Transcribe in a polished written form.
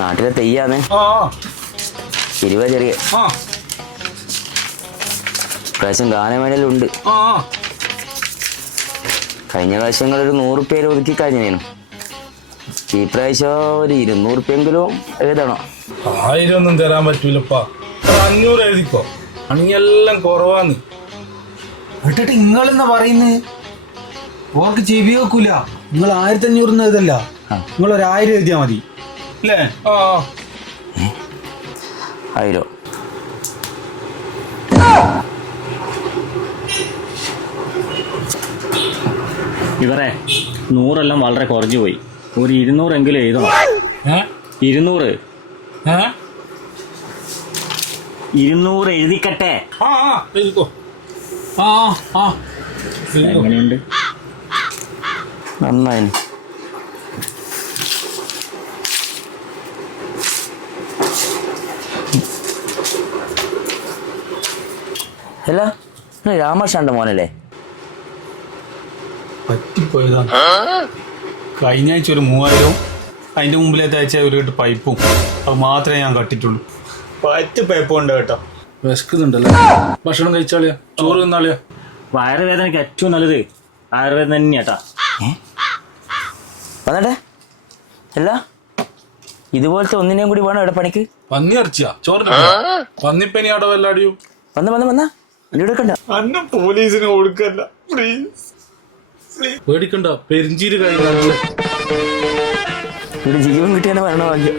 നാട്ടിലെ തെയ്യാന്ന് ഇരുവ ചെറിയ പ്രാവശ്യം ഗാനമേളയിലും ഉണ്ട്. കഴിഞ്ഞ പ്രാവശ്യങ്ങളൊരു 100 പേര് ഒതുക്കി കഴിഞ്ഞേനു. ഈ പ്രാവശ്യം ഒരു 200 പേരെങ്കിലും എഴുതണം. 1000 ഒന്നും തരാൻ പറ്റൂലപ്പാ. 500 എഴുതിക്കോ. അണിയെല്ലാം കുറവാന്ന്. എന്നിട്ട് നിങ്ങളെന്നാ പറയുന്നത്? ഓർക്ക് ചെവി വെക്കൂല. നിങ്ങൾ 1500 എഴുതല്ല, നിങ്ങൾ 1000 എഴുതിയാ മതി അല്ലേ? 1000 ഇവരെ 100 വളരെ കുറഞ്ഞു പോയി. ഒരു 200 എങ്കിലും എഴുതണം. 200 എഴുതിക്കട്ടെ. എങ്ങനെയുണ്ട്? നന്നായി. അല്ല രാമകൃഷ്ണന്റെ മോനല്ലേ? പറ്റിപ്പോയതാ. കഴിഞ്ഞ ആഴ്ച ഒരു 3000, അതിന്റെ മുമ്പിലത്തെ ആഴ്ച ഒരു കെട്ട് പൈപ്പും. അത് മാത്രമേ ഞാൻ കട്ടിട്ടുള്ളൂ. പറ്റ് പൈപ്പ് ഉണ്ട് കേട്ടോ. വിശക്കുന്നുണ്ടല്ലോ. ഭക്ഷണം കഴിച്ചാളിയാ, ചോറ് തിന്നാളിയാ. വയറുവേദനക്ക് ഏറ്റവും നല്ലത് ആയുർവേദം തന്നെയാട്ടാ. വന്നട്ടെ. അല്ല ഇതുപോലത്തെ ഒന്നിനെയും കൂടി വേണം ഇവിടെ പണിക്ക്. പന്നി ഇറച്ചിയാ ചോറിന്? പന്നിപ്പനി അവിടെ വല്ലാടിയോ? വന്ന എടുക്കണ്ട. അന്ന പോലീസിന് കൊടുക്കല്ല പ്ലീസ്. പേടിക്കണ്ട, പെരിഞ്ചീര് കഴിഞ്ഞ ഇവിടെ ജീവൻ കിട്ടിയാണ് മരണഭാഗ്യം.